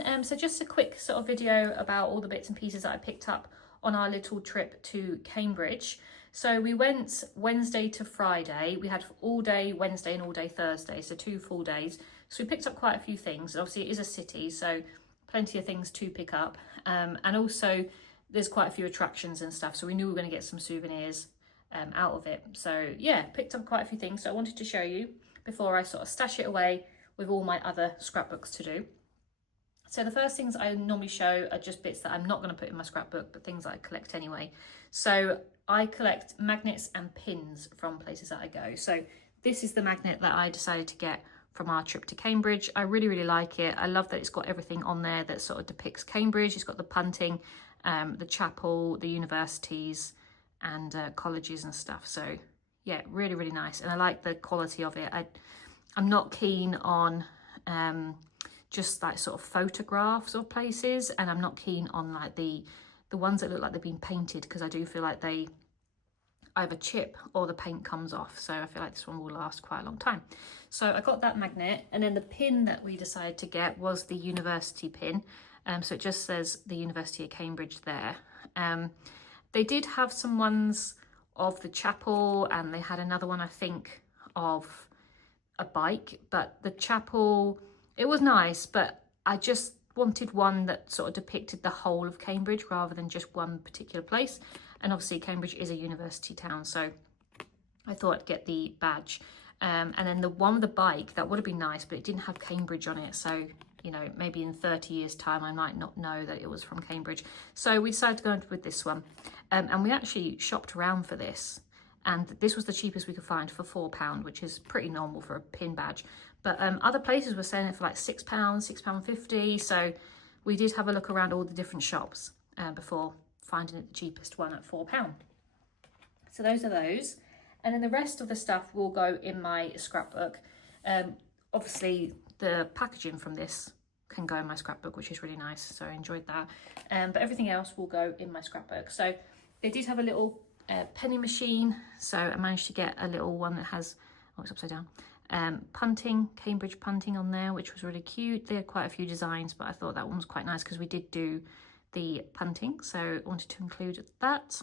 everyone. So just a quick sort of video about all the bits and pieces that I picked up on our little trip to Cambridge. So we went Wednesday to Friday. We had all day Wednesday and all day Thursday, so 2 full days. So we picked up quite a few things. Obviously it is a city, so plenty of things to pick up. And also there's quite a few attractions and stuff, so we knew we were going to get some souvenirs out of it. So yeah, picked up quite a few things, so I wanted to show you before I sort of stash it away with all my other scrapbooks to do. So the first things I normally show are just bits that I'm not going to put in my scrapbook, but things that I collect anyway. So I collect magnets and pins from places that I go. So this is the magnet that I decided to get from our trip to Cambridge. I really like it. I love that it's got everything on there that sort of depicts Cambridge. It's got the punting, the chapel, the universities and colleges and stuff. So yeah, really nice. And I like the quality of it. I'm not keen on just like sort of photographs of places, and I'm not keen on like the ones that look like they've been painted, because I do feel like they either chip or the paint comes off. So I feel like this one will last quite a long time. So I got that magnet, and then the pin that we decided to get was the university pin. So it just says the University of Cambridge there. They did have some ones of the chapel, and they had another one I think of a bike, but the chapel, it was nice, but I just wanted one that sort of depicted the whole of Cambridge rather than just one particular place. And obviously Cambridge is a university town, so I thought I'd get the badge. And then the one with the bike, that would have been nice, but it didn't have Cambridge on it. So, you know, maybe in 30 years time, I might not know that it was from Cambridge. So we decided to go with this one. And we actually shopped around for this. And this was the cheapest we could find for £4, which is pretty normal for a pin badge. But other places were selling it for like £6, £6.50. So we did have a look around all the different shops before finding it the cheapest one at £4. So those are those. And then the rest of the stuff will go in my scrapbook. Obviously the packaging from this can go in my scrapbook, which is really nice. So I enjoyed that. But everything else will go in my scrapbook. So they did have a little penny machine, so I managed to get a little one that has, oh, it's upside down, punting, Cambridge punting on there, which was really cute. They had quite a few designs, but I thought that one was quite nice because we did do the punting, so I wanted to include that.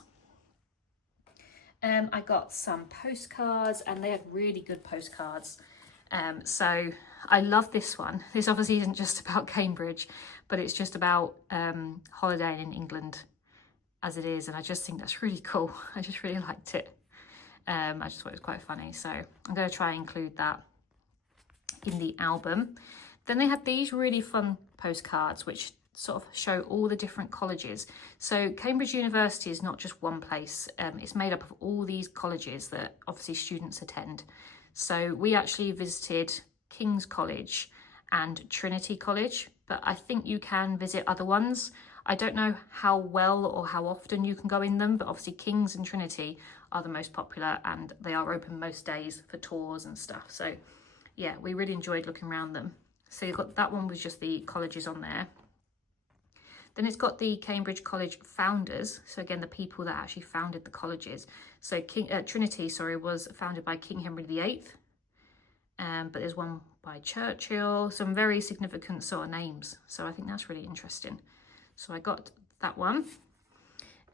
I got some postcards, and they had really good postcards. So I love this one. This obviously isn't just about Cambridge, but it's just about holidaying in England as it is, and I just think that's really cool. I just really liked it. I just thought it was quite funny, so I'm going to try and include that in the album. Then they had these really fun postcards which sort of show all the different colleges. So Cambridge University is not just one place, it's made up of all these colleges that obviously students attend. So we actually visited King's College and Trinity College, but I think you can visit other ones. I don't know how well or how often you can go in them, but obviously King's and Trinity are the most popular, and they are open most days for tours and stuff. So yeah, we really enjoyed looking around them. So you've got that one with just the colleges on there. Then it's got the Cambridge College founders. So again, the people that actually founded the colleges. So Trinity, sorry, was founded by King Henry VIII. But there's one by Churchill, some very significant sort of names. So I think that's really interesting. So I got that one.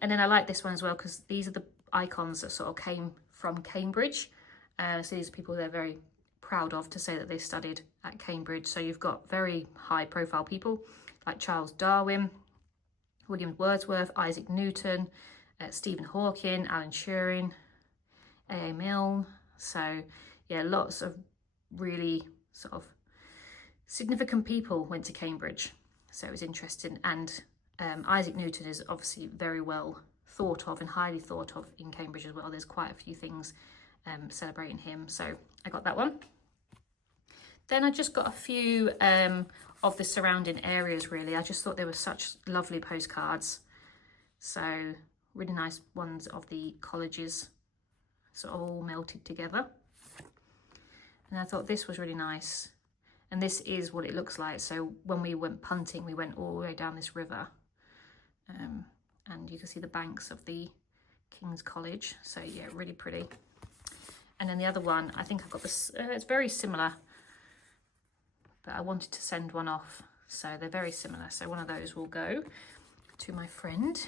And then I like this one as well, because these are the icons that sort of came from Cambridge. So these are people they're very proud of to say that they studied at Cambridge. So you've got very high profile people like Charles Darwin, William Wordsworth, Isaac Newton, Stephen Hawking, Alan Turing, A.A. Milne. So yeah, lots of really sort of significant people went to Cambridge. So it was interesting. And Isaac Newton is obviously very well thought of and highly thought of in Cambridge as well. There's quite a few things celebrating him. So I got that one. Then I just got a few of the surrounding areas, really. I just thought they were such lovely postcards. So really nice ones of the colleges, sort of all melted together. And I thought this was really nice. And this is what it looks like. So when we went punting, we went all the way down this river. And you can see the banks of the King's College. So yeah, really pretty. And then the other one, I think I've got this, it's very similar, but I wanted to send one off. So they're very similar. So one of those will go to my friend.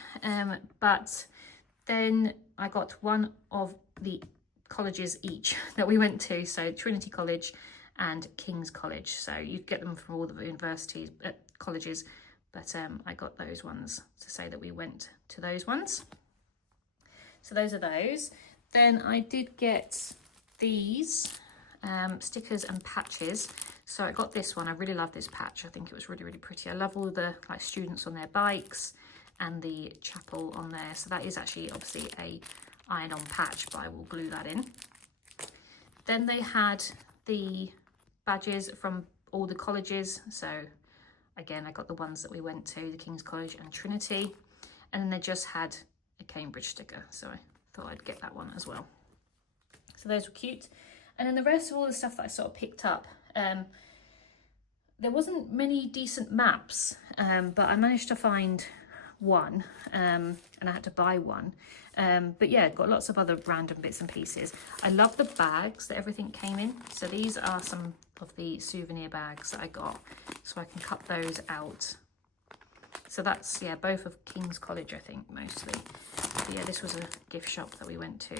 But then I got one of the colleges each that we went to. So Trinity College and King's College. So you get them from all the universities, colleges. But I got those ones to say that we went to those ones. So those are those. Then I did get these stickers and patches. So I got this one. I really love this patch. I think it was really, really pretty. I love all the like students on their bikes and the chapel on there. So that is actually obviously a iron-on patch, but I will glue that in. Then they had the badges from all the colleges. So again, I got the ones that we went to, the King's College and Trinity. And then they just had a Cambridge sticker. So I thought I'd get that one as well. So those were cute. And then the rest of all the stuff that I sort of picked up, there wasn't many decent maps, but I managed to find one, and I had to buy one. But yeah, got lots of other random bits and pieces. I love the bags that everything came in. So these are some of the souvenir bags that I got, so I can cut those out. So that's, yeah, both of King's College, I think, mostly. But yeah, this was a gift shop that we went to.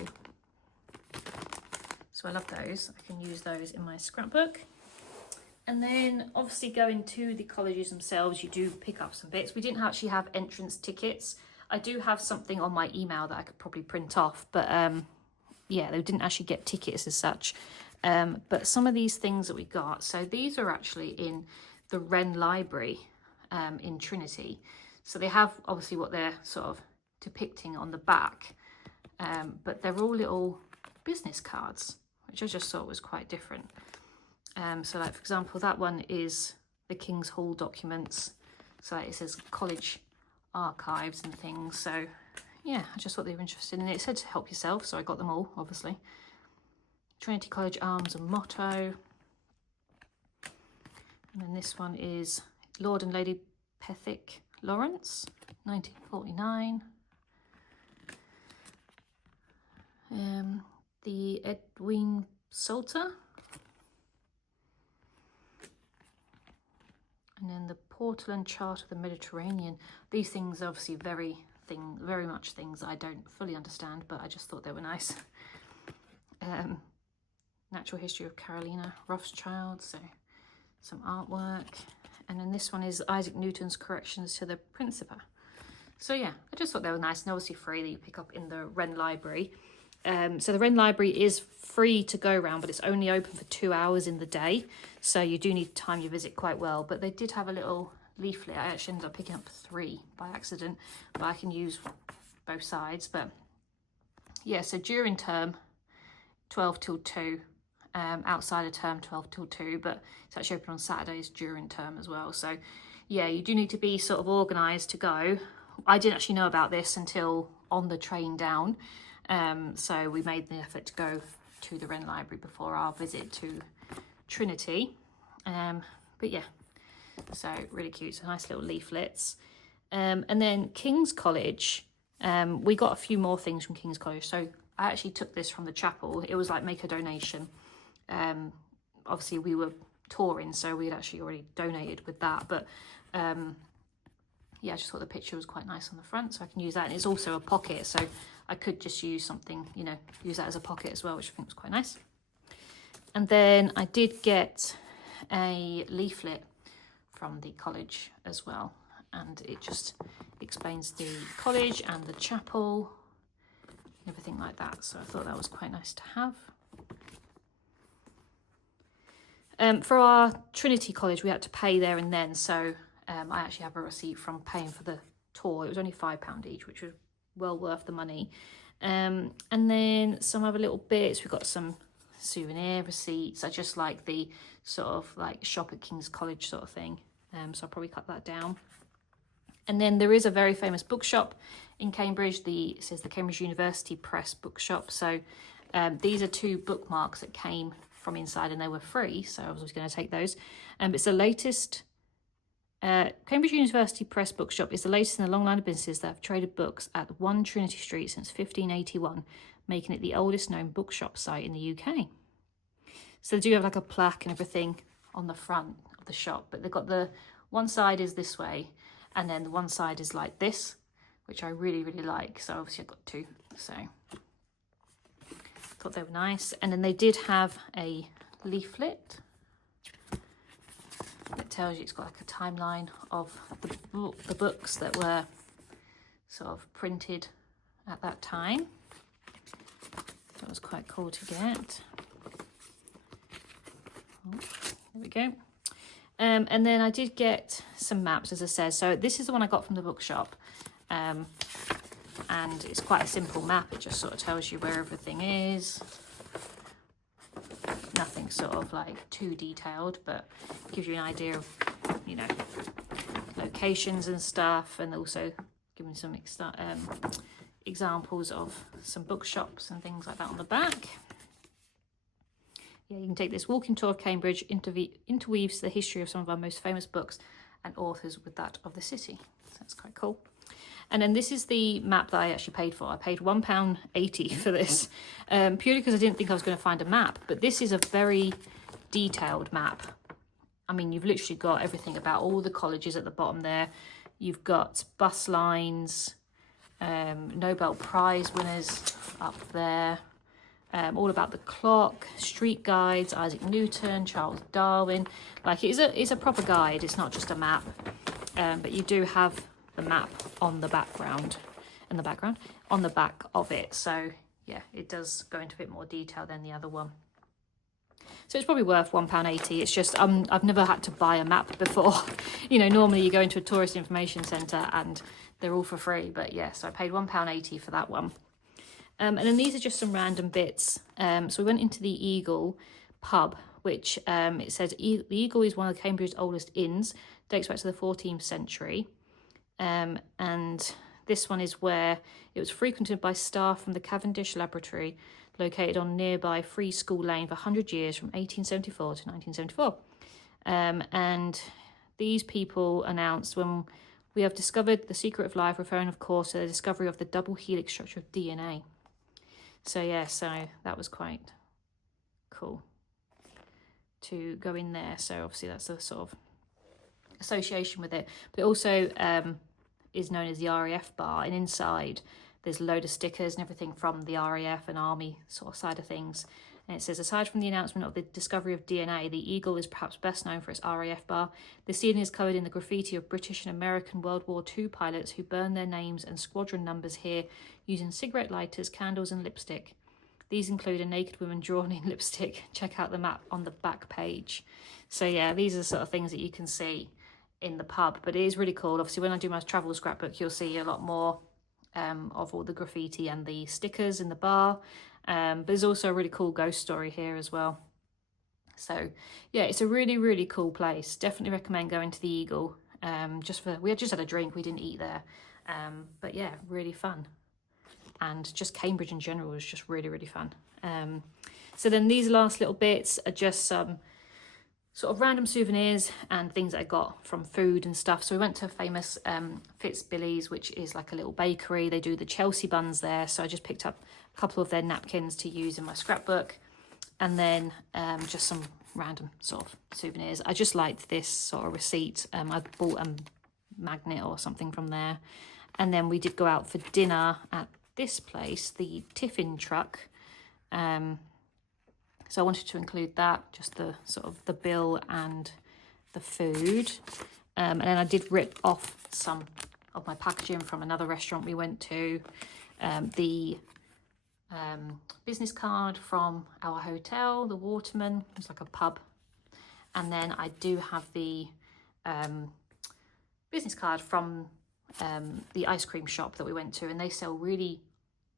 So I love those. I can use those in my scrapbook. And then obviously going to the colleges themselves, you do pick up some bits. We didn't actually have entrance tickets. I do have something on my email that I could probably print off, but yeah, they didn't actually get tickets as such. But some of these things that we got, so these are actually in the Wren Library in Trinity. So they have obviously what they're sort of depicting on the back, but they're all little business cards, which I just thought was quite different. So like, for example, that one is the King's Hall documents. So it says college archives and things. So yeah, I just thought they were interesting. And it said to help yourself, so I got them all, obviously. Trinity College arms and motto. And then this one is Lord and Lady Pethick Lawrence, 1949. The Edwin Salter. And then the Portland Chart of the Mediterranean. These things are obviously very much things I don't fully understand, but I just thought they were nice. Natural History of Carolina Rothschild, so some artwork. And then this one is Isaac Newton's Corrections to the Principia. So yeah, I just thought they were nice, and obviously free, that you pick up in the Wren Library. So the Wren Library is free to go around, but it's only open for 2 hours in the day. So you do need to time your visit quite well. But they did have a little leaflet. I actually ended up picking up 3 by accident, but I can use both sides. But yeah, so during term, 12 till 2. Outside of term, 12 till 2. But it's actually open on Saturdays during term as well. So yeah, you do need to be sort of organised to go. I didn't actually know about this until on the train down. So we made the effort to go to the Wren Library before our visit to Trinity. But yeah, so really cute, so nice little leaflets. And then King's College, we got a few more things from King's College. So I actually took this from the chapel. It was like make a donation. Obviously we were touring, so we'd actually already donated with that. But yeah, I just thought the picture was quite nice on the front, so I can use that. And it's also a pocket, so I could just use something, you know, use that as a pocket as well, which I think was quite nice. And then I did get a leaflet from the college as well, and it just explains the college and the chapel and everything like that. So I thought that was quite nice to have. For our Trinity College, we had to pay there and then, so I actually have a receipt from paying for the tour. It was only £5 each, which was well worth the money. And then some other little bits. We've got some souvenir receipts. I just like the sort of like shop at King's College sort of thing. So I'll probably cut that down. And then there is a very famous bookshop in Cambridge. It says the Cambridge University Press Bookshop. So these are 2 bookmarks that came from inside and they were free. So I was going to take those. It's the latest. Cambridge University Press Bookshop is the latest in a long line of businesses that have traded books at 1 Trinity Street since 1581, making it the oldest known bookshop site in the UK. So they do have like a plaque and everything on the front of the shop, but they've got the one side is this way, and then the one side is like this, which I really, really like. So obviously I've got two, so thought they were nice. And then they did have a leaflet. It tells you, it's got like a timeline of the books that were sort of printed at that time. That was quite cool to get. Oh, there we go. And then I did get some maps, as I said. So this is the one I got from the bookshop. And it's quite a simple map. It just sort of tells you where everything is. Nothing sort of like too detailed, but gives you an idea of, you know, locations and stuff, and also giving some examples of some bookshops and things like that on the back. Yeah, you can take this walking tour of Cambridge, interweaves the history of some of our most famous books and authors with that of the city. So that's quite cool. And then this is the map that I actually paid for. I paid £1.80 for this, purely because I didn't think I was going to find a map. But this is a very detailed map. I mean, you've literally got everything about all the colleges at the bottom there. You've got bus lines, Nobel Prize winners up there, all about the clock, street guides, Isaac Newton, Charles Darwin. Like, it's a proper guide. It's not just a map, but you do have the map on the background, on the back of it. So yeah, it does go into a bit more detail than the other one. So it's probably worth £1.80. It's just I've never had to buy a map before. You know, normally you go into a tourist information centre and they're all for free. But yeah, so I paid £1.80 for that one. And then these are just some random bits. So we went into the Eagle pub, which it says the Eagle is one of Cambridge's oldest inns, dates back to the 14th century. And this one is where it was frequented by staff from the Cavendish Laboratory, located on nearby Free School Lane for 100 years from 1874 to 1974. And these people announced, when we have discovered the secret of life, referring of course to the discovery of the double helix structure of DNA. So yeah, so that was quite cool to go in there. So obviously that's a sort of association with it, but it also is known as the RAF bar, and inside there's a load of stickers and everything from the RAF and Army sort of side of things. And it says, aside from the announcement of the discovery of DNA, the Eagle is perhaps best known for its RAF bar. The ceiling is covered in the graffiti of British and American World War II pilots who burned their names and squadron numbers here using cigarette lighters, candles and lipstick. These include a naked woman drawn in lipstick. Check out the map on the back page. So yeah, these are the sort of things that you can see in the pub, but it is really cool. Obviously when I do my travel scrapbook, you'll see a lot more of all the graffiti and the stickers in the bar, but there's also a really cool ghost story here as well. So yeah, it's a really, really cool place. Definitely recommend going to the Eagle. We had just had a drink, we didn't eat there, but yeah, really fun. And just Cambridge in general was just really, really fun. So then these last little bits are just some sort of random souvenirs and things that I got from food and stuff. So we went to a famous Fitzbilly's, which is like a little bakery. They do the Chelsea buns there. So I just picked up a couple of their napkins to use in my scrapbook. And then just some random sort of souvenirs. I just liked this sort of receipt. I bought a magnet or something from there. And then we did go out for dinner at this place, the Tiffin Truck. So I wanted to include that, just the sort of the bill and the food. And then I did rip off some of my packaging from another restaurant we went to. The business card from our hotel, the Waterman, it's like a pub. And then I do have the business card from the ice cream shop that we went to, and they sell really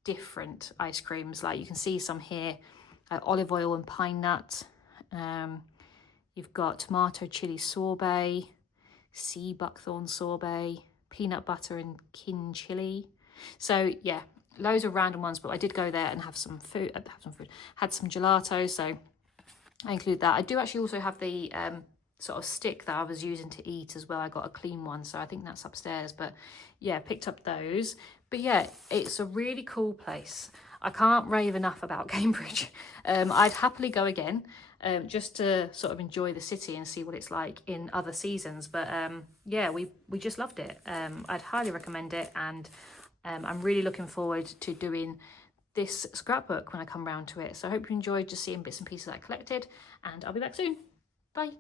different ice creams. Like you can see some here, olive oil and pine nut. You've got tomato chili sorbet, sea buckthorn sorbet, peanut butter and kin chili. So yeah, loads of random ones, but I did go there and have some food, had some gelato, so I include that. I do actually also have the sort of stick that I was using to eat as well. I got a clean one, so I think that's upstairs, but yeah, picked up those. But yeah, it's a really cool place. I can't rave enough about Cambridge. I'd happily go again. just to sort of enjoy the city and see what it's like in other seasons. But yeah, we just loved it. I'd highly recommend it, and I'm really looking forward to doing this scrapbook when I come round to it. So I hope you enjoyed just seeing bits and pieces that I collected, and I'll be back soon. Bye.